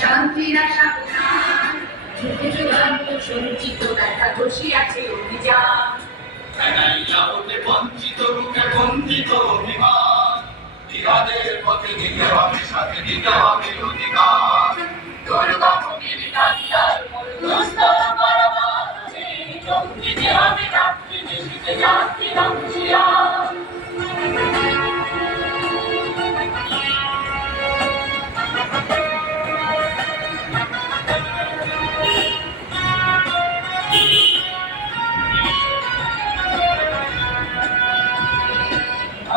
শান্তির আশা যুগে যুগান্ত সঞ্চিত ব্যথা বসিয়াছে অভিযান বঞ্চিত রূপে বঞ্চিত অভিমান বিহাদের পথে দিতে হবে সাথে দিতে হবে অধিকার দুর্গমুখীর কান্তার দুস্তর পারাবার দিতে হবে রাত্রি দেশিতে যাত্রী রক্ষিয়া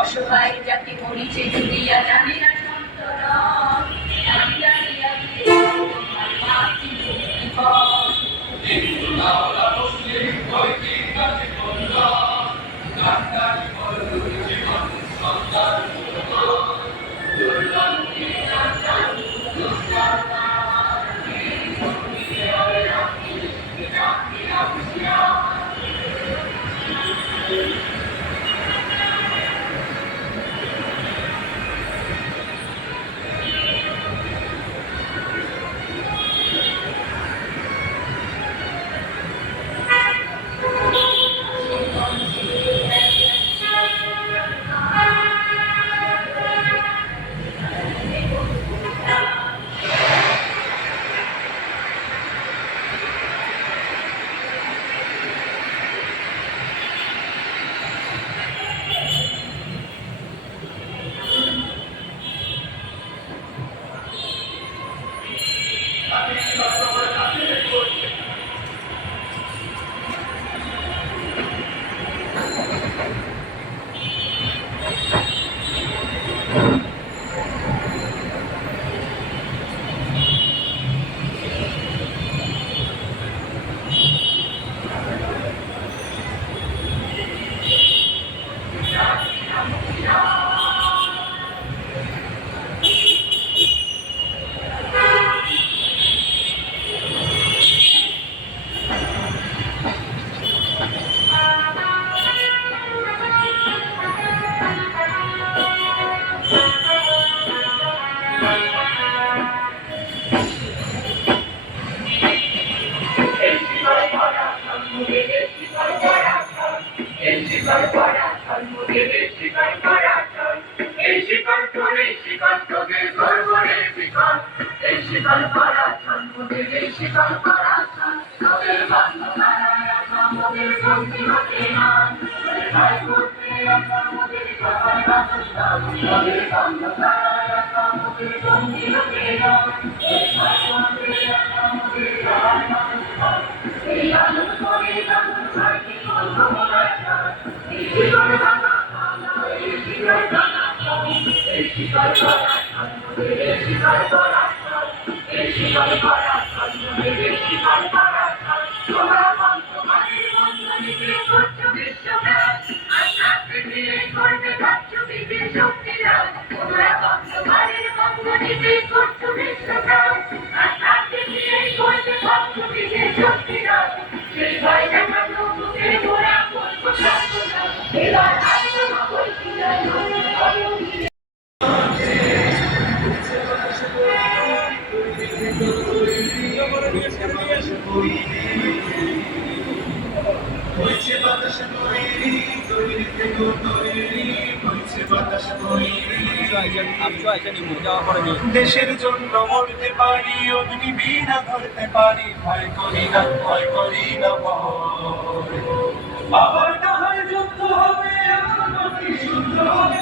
অসহায় জাতি মরিছে জুড়িয়া জানে না দেশের জন্য মরতে পারি অগ্নি বিনা ধরতে পারি ভয় করি না ভয় করি না আবার না হয় যুদ্ধ হবে শুদ্ধ হবে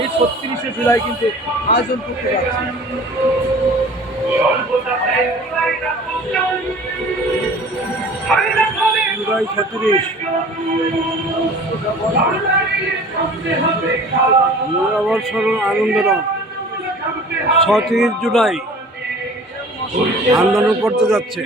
এই ৩৬শে জুলাই কিন্তু আয়োজন করতে যাচ্ছে। জুলাই ৩৬ স্মরণ আনন্দরা ৩৬ জুলাই আন্দোলন করতে যাচ্ছে।